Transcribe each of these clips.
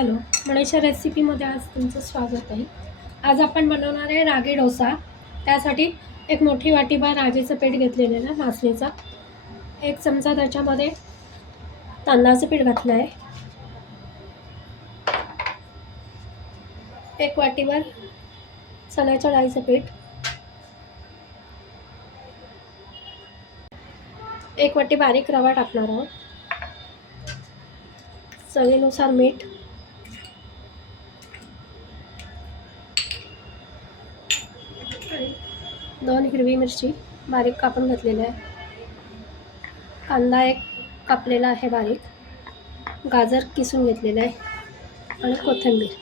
Hello, Manisha रेसिपीमध्ये आज तुमचं स्वागत आहे. आज आपण बनवणार आहे रागी डोसा. त्यासाठी एक मोठी वाटीभर रागीचं पीठ घेतलेलं आहे ना, नाचणीचा. 1 चमचा त्याच्यामध्ये तांदळाचं पीठ घातलं आहे. 1 वाटीभर चण्याच्या डाळीचं पीठ, 1 वाटी बारीक रवा टाकणार आहोत, चवीनुसार मीठ, आणि 2 हिरवी मिरची बारीक कापून घेतलेली आहे, कांदा 1 कापलेला आहे बारीक, गाजर किसून घेतलेलं आहे आणि कोथिंबीर.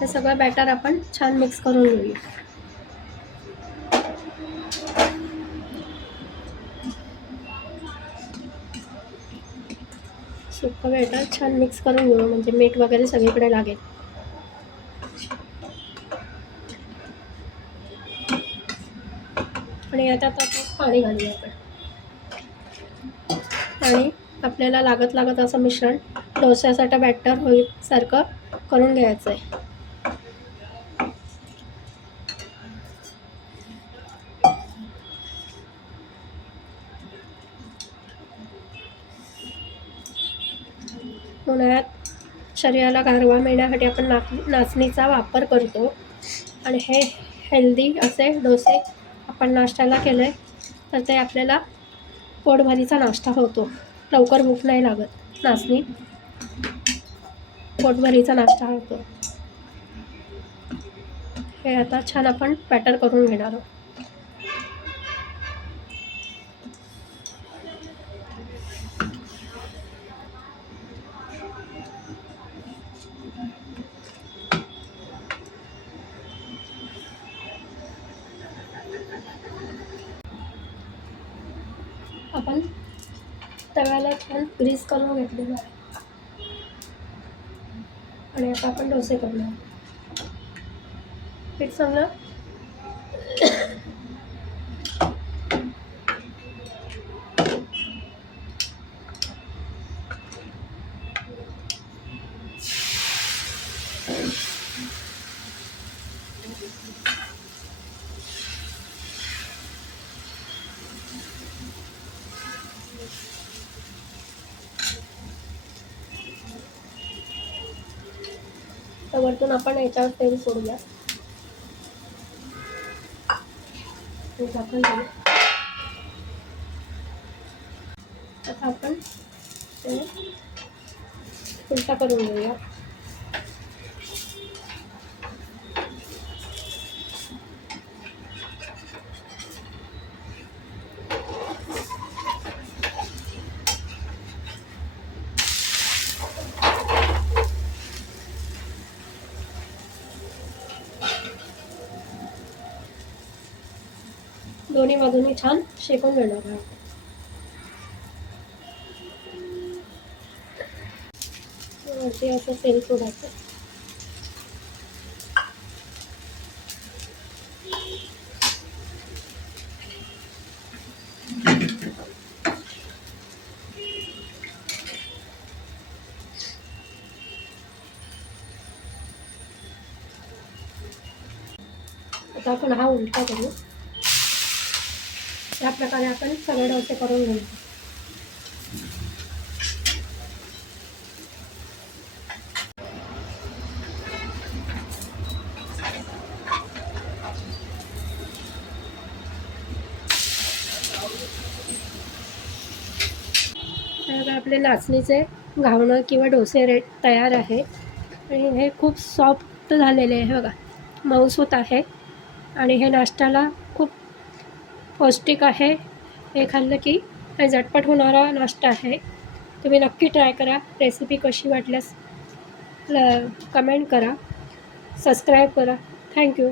हे सगळं बॅटर आपण छान मिक्स करून घेऊया. सुकं बॅटर छान मिक्स करून घेऊ, म्हणजे मीठ वगैरे सगळीकडे लागेल. आणि आता पाणी घालूया आपण. आणि आपल्याला लागत असं मिश्रण डोस्यासाठी बॅटर होईसारखं करून घ्यायचं आहे. उन्हाळ्यात शरीराला गारवा मिळण्यासाठी आपण नाचणीचा वापर करतो. आणि हे हेल्दी असे डोसे आपण नाश्त्याला केले तर ते आपल्याला पोटभरीचा नाश्ता होतो. लवकर भूक नाही लागत. नाचणी पोटभरीचा नाश्ता होतो. हे आता छान आपण बॅटर करून घेणार आहोत. आपण तव्याला छान ग्रीस करून घेतलेलं आहे. आणि आता आपण डोसे करणार. पीठ चांगलं तर वरतून आपण याच्यावर तेल सोडूया. झाकण देऊ. आता आपण ते उलटा करून घेऊया. दोन्ही बाजूनी छान शेकून घेणार आहे. वरती असं तेल सोडायचं. आता आपण हा उलटा करू. या प्रकारे आपण सगळे डोसे करून घेऊ. आपले नाचणीचे घावणं किंवा डोसे तयार आहे. आणि हे खूप सॉफ्ट झालेले आहे बघा, मऊसूत आहे. आणि हे नाश्त्याला खूप पौष्टिक आहे. हे खाल्लं की हे झटपट होणारा नाश्ता आहे. तुम्ही नक्की ट्राय करा. रेसिपी कशी वाटल्यास कमेंट करा, सबस्क्राईब करा. थँक्यू.